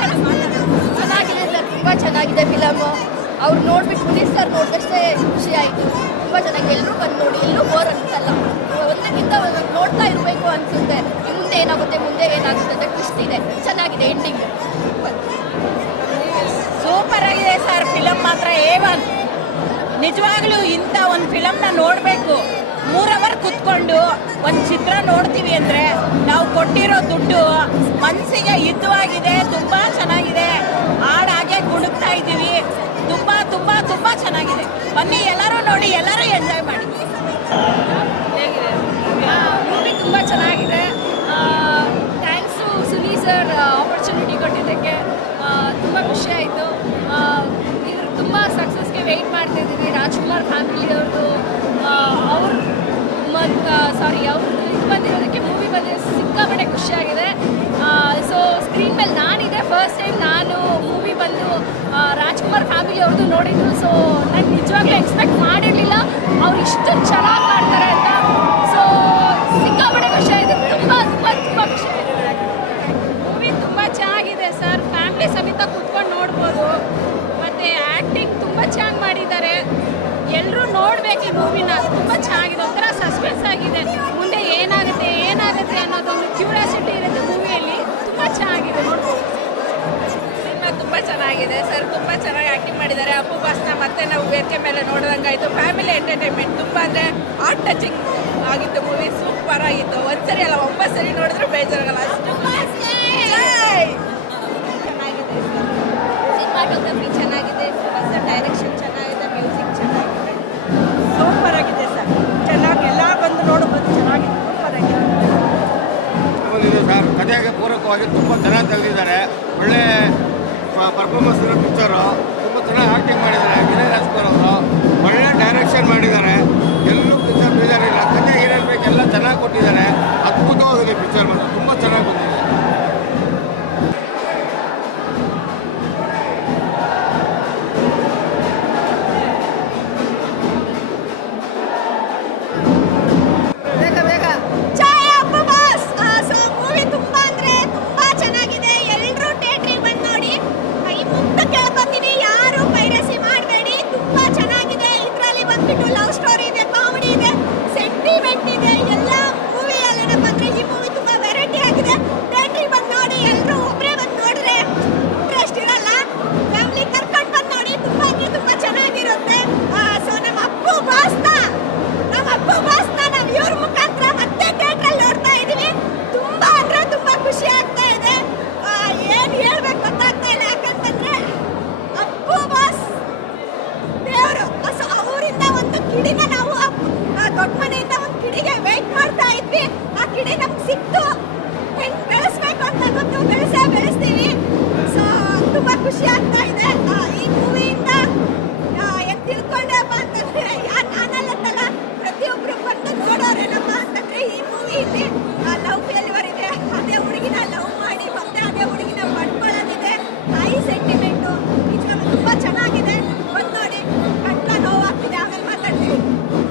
ಚೆನ್ನಾಗಿದೆ ಸರ್, ತುಂಬ ಚೆನ್ನಾಗಿದೆ ಫಿಲಮ್ ಅವ್ರು ನೋಡ್ಬಿಟ್ಟು ಪುನೀತ್ ಸರ್ ನೋಡಿದಷ್ಟೇ ಖುಷಿ ಆಯಿತು. ತುಂಬ ಚೆನ್ನಾಗಿ ಎಲ್ಲರೂ ಬಂದು ನೋಡಿ ಎಲ್ಲೂ ಬೋರ್ ಅನ್ಸಲ್ಲ. ಒಂದಕ್ಕಿಂತ ಒಂದೊಂದು ನೋಡ್ತಾ ಇರಬೇಕು ಅನಿಸುತ್ತೆ. ಮುಂದೆ ಏನಾಗುತ್ತೆ ಮುಂದೆ ಏನಾಗುತ್ತೆ ಅಂತ ಟ್ವಿಸ್ಟ್ ಇದೆ. ಚೆನ್ನಾಗಿದೆ ಎಂಡಿಂಗ್ ಸೂಪರ್ ಆಗಿದೆ ಸರ್ ಫಿಲಮ್ ಮಾತ್ರ ಏ ಒನ್ ನಿಜವಾಗ್ಲೂ ಇಂಥ ಒಂದು ಫಿಲಮ್ನ ನೋಡಬೇಕು. ಮೂರ್ ಅವರ್ ಕುತ್ಕೊಂಡು ಒಂದು ಚಿತ್ರ ನೋಡ್ತೀವಿ ಅಂದ್ರೆ ನಾವು ಕೊಟ್ಟಿರೋ ದುಡ್ಡು ಮನಸ್ಸಿಗೆ ಹಿತವಾಗಿದೆ ತುಂಬಾ ಚೆನ್ನಾಗಿದೆ ಹಾಡಾಗೆ ಕುಣುಕ್ತಾ ಇದ್ದೀವಿ ತುಂಬ ತುಂಬ ತುಂಬ ಚೆನ್ನಾಗಿದೆ ಬನ್ನಿ ಎಲ್ಲರೂ ನೋಡಿ ಎಲ್ಲರೂ ಎಂಜಾಯ್ ಮಾಡಿ ಹೇಗಿದೆ ಮೂವಿ ತುಂಬ ಚೆನ್ನಾಗಿದೆ ಥ್ಯಾಂಕ್ಸು ಸುನಿ ಸರ್ ಆಪರ್ಚುನಿಟಿ ಕೊಟ್ಟಿದ್ದಕ್ಕೆ ತುಂಬ ಖುಷಿ ಆಯಿತು ಇವರು ತುಂಬ ಸಕ್ಸಸ್ಗೆ ವೆಯ್ಟ್ ಮಾಡ್ತಾ ಇದ್ದೀವಿ ರಾಜ್ಕುಮಾರ್ ಫ್ಯಾಮಿಲಿಯವ್ರದ್ದು ಅವ್ರು ಮತ್ತು ಸಾರಿ ಅವ್ರು ಇದು ಬಂದಿರೋದಕ್ಕೆ ಮೂವಿ ಬಂದಿರೋ ಸಿಕ್ಕಾಪಟ್ಟೆ ಖುಷಿಯಾಗಿದೆ. ಸೊ ಸ್ಕ್ರೀನ್ ಮೇಲೆ ನಾನಿದೆ. ಫಸ್ಟ್ ಟೈಮ್ ನಾನು ಮೂವಿ ಬಂದು ರಾಜ್ಕುಮಾರ್ ಫ್ಯಾಮಿಲಿ ಅವ್ರದ್ದು ನೋಡಿದ್ರು ಸೊ ನಾನು ನಿಜವಾಗ್ಲೂ ಎಕ್ಸ್ಪೆಕ್ಟ್ ಮಾಡಿರಲಿಲ್ಲ. ಅವ್ರು ಇಷ್ಟು ಚೆನ್ನಾಗಿ ಮಾಡ್ತಾರೆ ಅಂತ. ಸೊ ಸಿಕ್ಕಾಪಟ್ಟೆ ಖುಷಿಯಾಗಿದೆ ತುಂಬ ತುಂಬ ತುಂಬ ಖುಷಿಯಾಗಿದೆ ಮೂವಿ ತುಂಬ ಚೆನ್ನಾಗಿದೆ ಸರ್. ಫ್ಯಾಮಿಲಿ ಸಮೇತ ಕೂತ್ಕೊಂಡು ನೋಡ್ಬೋದು. ಮತ್ತು ಆ್ಯಕ್ಟಿಂಗ್ ತುಂಬ ಚೆನ್ನಾಗಿ ಮಾಡಿದ್ದಾರೆ. ಎಲ್ಲರೂ ನೋಡಬೇಕು ಈ ಮೂವಿನ ತುಂಬ ಚೆನ್ನಾಗಿದೆ. ಒಂಥರ ಸಸ್ಪೆನ್ಸ್ ಆಗಿದೆ. ಏನಾಗುತ್ತೆ ಅನ್ನೋದೊಂದು ಕ್ಯೂರಿಯಾಸಿಟಿ ಇರುತ್ತೆ ಮೂವಿಯಲ್ಲಿ. ತುಂಬ ಚೆನ್ನಾಗಿದೆ ನೋಡ್ಬೋದು. ಸಿನಿಮಾ ತುಂಬ ಚೆನ್ನಾಗಿದೆ. ಸರ್ ತುಂಬ ಚೆನ್ನಾಗಿ ಆ್ಯಕ್ಟಿಂಗ್ ಮಾಡಿದ್ದಾರೆ. ಅಪ್ಪು ಬಾಸ್ನ ಮತ್ತೆ ನಾವು ವೇದಿಕೆ ಮೇಲೆ ನೋಡಿದಂಗಾಯಿತು. ಫ್ಯಾಮಿಲಿ ಎಂಟರ್ಟೈನ್ಮೆಂಟ್ ತುಂಬ ಅಂದರೆ ಆರ್ಟ್ ಟಚಿಂಗ್ ಆಗಿತ್ತು ಮೂವಿ. ಸೂಪರ್ ಆಗಿತ್ತು. ಒಂದ್ಸರಿ ಅಲ್ಲ ಒಂಬತ್ತು ಸರಿ ನೋಡಿದ್ರೆ ಬೇಜಾರಾಗಲ್ಲ. ಅಷ್ಟು ಹಾಗೆ ತುಂಬ ಚೆನ್ನಾಗಿ ತೆಗೆದಿದ್ದಾರೆ. ಒಳ್ಳೆ ಪರ್ಫಾರ್ಮೆನ್ಸ್ ಇರೋ ಪಿಕ್ಚರು ತುಂಬ ಚೆನ್ನಾಗಿ ಆ್ಯಕ್ಟಿಂಗ್ ಮಾಡಿದ್ದಾರೆ. ವಿನಯ್ ರಾಜ್ಕುಮಾರ್ ಅವರು. ಒಳ್ಳೆ ಡೈರೆಕ್ಷನ್ ಮಾಡಿದ್ದಾರೆ. ಅಂತ ಕಿಡಿನ ನಾವು ದೊಡ್ಡ ಮನೆಯಿಂದ ಒಂದು ಕಿಡಿಗೆ ವೇಟ್ ಮಾಡ್ತಾ ಇದ್ವಿ. ಆ ಕಿಡಿ ನಮ್ಗೆ ಸಿಕ್ತು.